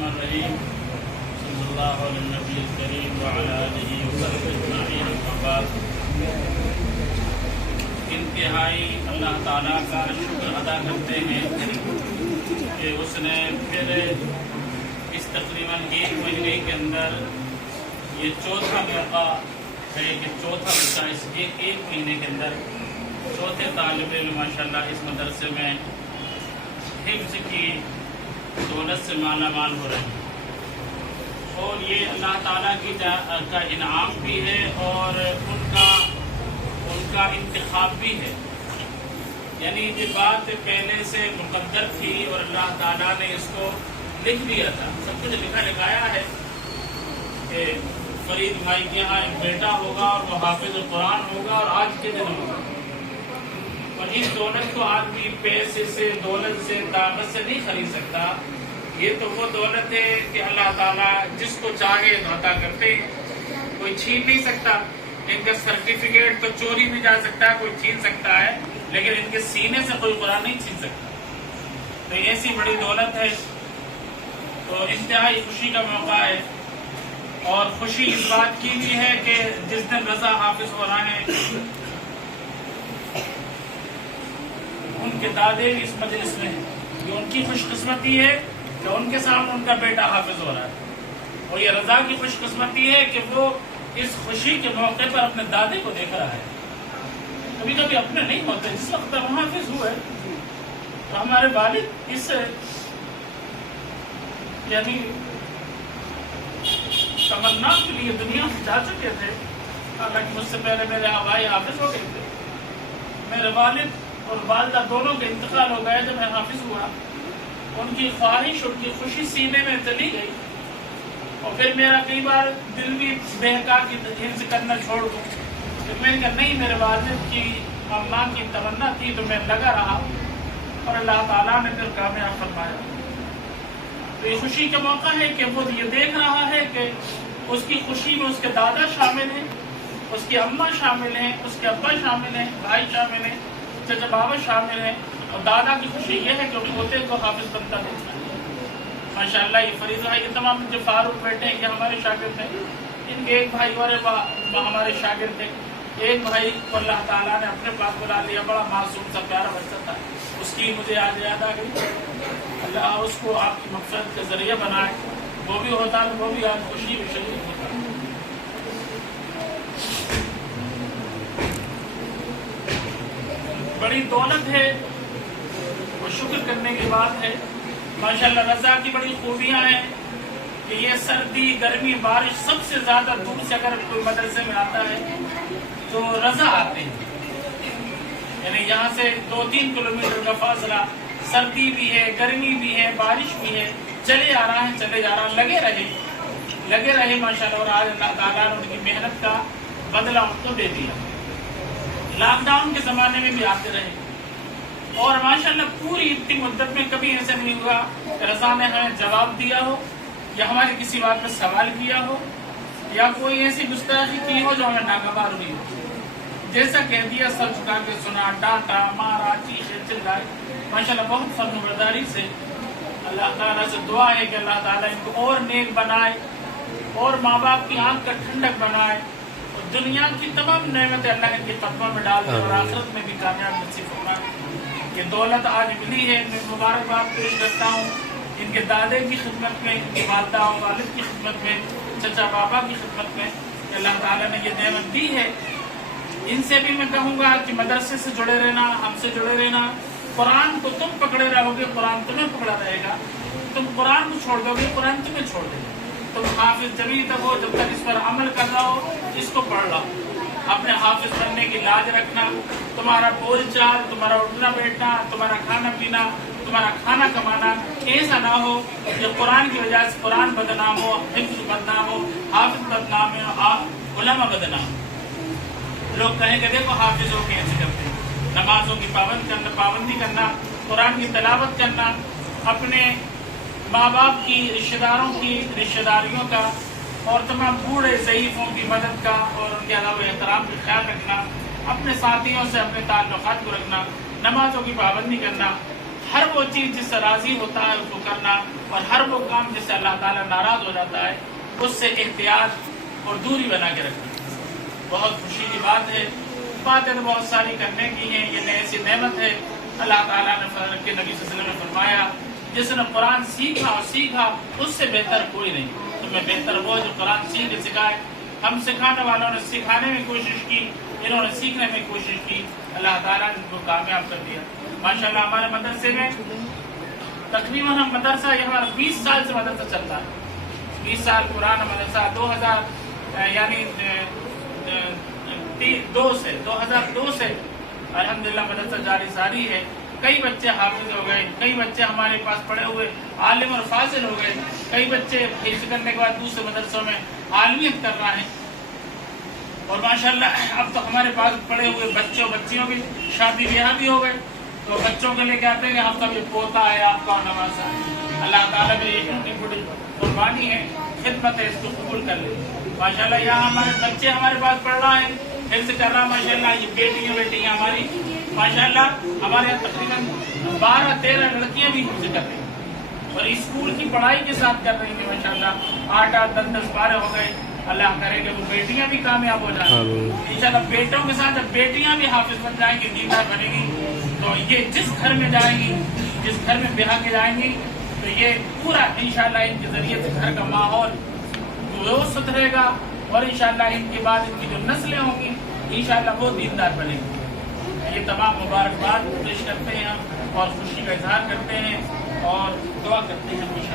الرحمن الرحیم صلی اللہ علیہ نبی الکریم وعلی آلہ وصحبہ اجمعین اما بعد۔ انتہائی اللہ تعالیٰ کا شکر ادا کرتے ہیں کہ اس نے پھر اس تقریباً 1 مہینے کے اندر یہ چوتھا موقع ہے کہ چوتھا بچہ اس 1 مہینے کے اندر چوتھے طالب علم ماشاءاللہ اس مدرسے میں حفظ کی دولت سے مالا مال ہو رہے ہیں، اور یہ اللہ تعالیٰ کی کا انعام بھی ہے اور ان کا انتخاب بھی ہے۔ یعنی یہ بات پہلے سے مقدر تھی اور اللہ تعالیٰ نے اس کو لکھ دیا تھا، سب کچھ لکھایا ہے کہ فرید بھائی کے یہاں ایک بیٹا ہوگا اور وہ حافظ قرآن ہوگا اور آج کے دن ہوگا۔ اور اس دولت کو آدمی پیسے سے، دولت سے، طاقت سے نہیں خرید سکتا۔ یہ تو وہ دولت ہے کہ اللہ تعالیٰ جس کو چاہے عطا کرتے، کوئی چھین نہیں سکتا۔ ان کا سرٹیفکیٹ تو چوری بھی جا سکتا ہے، کوئی چھین سکتا ہے، لیکن ان کے سینے سے کوئی قرآن نہیں چھین سکتا۔ تو ایسی بڑی دولت ہے، تو انتہائی خوشی کا موقع ہے، اور خوشی اس بات کی بھی ہے کہ جس دن رضا حافظ ہو رہا ہے ان کے دادے بھی اس مجلس میں ہیں۔ یہ ان کی خوش قسمتی ہے کہ ان کے سامنے ان کا بیٹا حافظ ہو رہا ہے، اور یہ رضا کی خوش قسمتی ہے کہ وہ اس خوشی کے موقع پر اپنے دادے کو دیکھ رہا ہے۔ کبھی کبھی اپنے نہیں ہوتے، جس وقت ہم حافظ ہوئے تو ہمارے والد اس یعنی تمنا کے لیے دنیا سے جا چکے تھے، حالانکہ مجھ سے پہلے میرے آبائی حافظ ہو گئے تھے۔ میرے والد اور والدہ دونوں کے انتقال ہو گئے جب میں حافظ ہوا۔ ان کی خواہش، ان کی خوشی سینے میں چلی گئی، اور پھر میرا کئی بار دل بھی بہکا کہ حفظ کرنا چھوڑ دوں، پھر میں نے کہا نہیں، میرے والد کی اماں کی تمنا تھی تو میں لگا رہا، اور اللہ تعالیٰ نے پھر کامیاب فرمایا۔ تو یہ خوشی کا موقع ہے کہ وہ یہ دیکھ رہا ہے کہ اس کی خوشی میں اس کے دادا شامل ہیں، اس کی اماں شامل ہیں، اس کے ابا شامل ہیں، بھائی شامل ہیں، چچا بابا شامل ہیں، اور دادا کی خوشی یہ ہے کہ پوتے کو حافظ بنتا دیکھنا ہے۔ ماشاءاللہ یہ فرید بھائی، یہ تمام جو فاروق بیٹے ہیں یہ ہمارے شاگرد ہیں، ان کے ایک بھائی اور ہمارے شاگرد ہیں۔ ایک بھائی کو اللہ تعالیٰ نے اپنے پاس بلا لیا، بڑا معصوم سا پیارا بچہ تھا، اس کی مجھے آج یاد آ گئی۔ اللہ اس کو آپ کی مقصد کا ذریعہ بنائے، وہ بھی ہوتا ہے، وہ بھی آج خوشی میں شریک ہوتا ہے۔ بڑی دولت ہے اور شکر کرنے کی بات ہے۔ ماشاءاللہ رضا کی بڑی خوبیاں ہیں کہ یہ سردی، گرمی، بارش، سب سے زیادہ دور سے اگر کوئی مدرسے میں آتا ہے تو رضا آتے ہیں، یعنی یہاں سے 2-3 کلومیٹر کا فاصلہ، سردی بھی ہے، گرمی بھی ہے، بارش بھی ہے، چلے آ رہا ہے، لگے رہے ماشاءاللہ۔ اور آج اللہ تعالیٰ نے ان کی محنت کا بدلہ ان کو دے دیا۔ لاک ڈاؤن کے زمانے میں بھی آتے رہے، اور ماشاءاللہ پوری اتنی مدت میں کبھی ایسا نہیں ہوا کہ رضا نے ہمیں جواب دیا ہو، یا ہماری کسی بات پر سوال کیا ہو، یا کوئی ایسی گستاخی کی ہو جو ہمیں ناگوار ہوئی ہو۔ جیسا کہہ دیا سر جھکا کے سنا، ڈانٹا، مارا، چیخے، چلائے، ماشاءاللہ بہت فرم برداری سے۔ اللہ تعالیٰ سے دعا ہے کہ اللہ تعالیٰ ان کو اور نیک بنائے، اور ماں باپ کی آنکھ کا ٹھنڈک بنائے، اور دنیا کی تمام نعمتیں اللہ ان کے قدموں میں ڈال دے، اور آخرت میں بھی کامیاب نصیب فرمائے۔ یہ دولت آج ملی ہے، میں مبارکباد پیش کرتا ہوں ان کے دادے کی خدمت میں، ان کی والدہ و والد کی خدمت میں، چچا بابا کی خدمت میں، کہ اللہ تعالیٰ نے یہ نعمت دی ہے۔ ان سے بھی میں کہوں گا کہ مدرسے سے جڑے رہنا، ہم سے جڑے رہنا۔ قرآن کو تم پکڑے رہو گے، قرآن تمہیں پکڑا رہے گا۔ تم قرآن کو چھوڑ دو گے، قرآن تمہیں چھوڑ دے گا۔ تم حافظ جبھی تک ہو جب تک اس پر عمل کر رہا ہو، اس کو پڑھ رہا ہو۔ اپنے حافظ بننے کی لاج رکھنا، تمہارا بول چال، تمہارا اٹھنا بیٹھنا، تمہارا کھانا پینا، تمہارا کھانا کمانا ایسا نہ ہو کہ قرآن کی وجہ سے قرآن بدنام ہو، حفظ بدنام ہو، حافظ بدنام ہو، علماء بدنام ہو۔ لوگ کہیں گے دیکھو حافظ ہو کے ایسے کرتے ہیں۔ نمازوں کی پابندی کرنا، قرآن کی تلاوت کرنا، اپنے ماں باپ کی، رشتہ داروں کی رشتہ داریوں کا، اور تمام بوڑھے ضعیفوں کی مدد کا اور ان کے ادب و احترام کا خیال رکھنا، اپنے ساتھیوں سے اپنے تعلقات کو رکھنا، نمازوں کی پابندی کرنا، ہر وہ چیز جس سے راضی ہوتا ہے اس کو کرنا، اور ہر وہ کام جس سے اللہ تعالیٰ ناراض ہو جاتا ہے اس سے احتیاط اور دوری بنا کے رکھنا. بہت خوشی کی بات ہے. باتیں تو بہت ساری کرنے کی ہیں. یہ ایسی نعمت ہے اللہ تعالیٰ نے فرق کے نبی صلی اللہ علیہ وسلم نے فرمایا جس نے قرآن سیکھا اور سیکھا اس سے بہتر کوئی نہیں. تمہیں بہتر وہ جو قرآن سیکھ کے سکھائے. ہم سکھانے والوں نے سکھانے میں کوشش کی, انہوں نے سیکھنے میں کوشش کی, اللہ تعالیٰ نے ان کو کامیاب کر دیا. ماشاءاللہ ہمارے مدرسے میں تقریباً ہم مدرسہ یہ ہمارا 20 سال سے مدرسہ چلتا ہے. 20 سال پرانا مدرسہ 2000 یعنی 2002 سے الحمدللہ مدرسہ جاری ساری ہے. کئی بچے حافظ ہو گئے, کئی بچے ہمارے پاس پڑھے ہوئے عالم اور فاضل ہو گئے, کئی بچے حفظ کرنے کے بعد دوسرے مدرسوں میں عالمیت کر رہے ہیں. اور ماشاءاللہ اب تو ہمارے پاس پڑھے ہوئے بچے اور بچیوں کی شادی بیاہ بھی ہو گئے, تو بچوں کے لے کے آتے ہیں کہ ہم کا بھی پوتا ہے, آپ کا نواسا ہے. اللہ تعالیٰ بھی ایک ان کی بڑی قربانی ہے, خدمت ہے, اس کو قبول کر لیں. ماشاءاللہ یہاں ہمارے بچے ہمارے پاس پڑھ رہا ہے, حفظ کر رہا ہے. ماشاءاللہ یہ بیٹیاں ہماری ماشاءاللہ ہمارے یہاں تقریباً 12-13 لڑکیاں بھی حفظ کر رہی ہیں اور اسکول کی پڑھائی کے ساتھ کر رہی ہیں. ماشاءاللہ 8-8, 10-10, 12 ہو گئے. اللہ کرے کہ وہ بیٹیاں بھی کامیاب ہو جائیں انشاءاللہ. بیٹوں کے ساتھ جب بیٹیاں بھی حافظ بن جائیں گی, دیندار بنے گی, تو یہ جس گھر میں جائیں گی, جس گھر میں بیاہ کے جائیں گی, تو یہ پورا انشاءاللہ ان کے ذریعے سے گھر کا ماحول وہ سدھرے گا اور انشاءاللہ ان کے بعد ان کی جو نسلیں ہوں گی انشاءاللہ وہ دیندار بنے گی. یہ تمام مبارکباد پیش کرتے ہیں ہم اور خوشی کا اظہار کرتے ہیں اور دعا کرتے ہیں.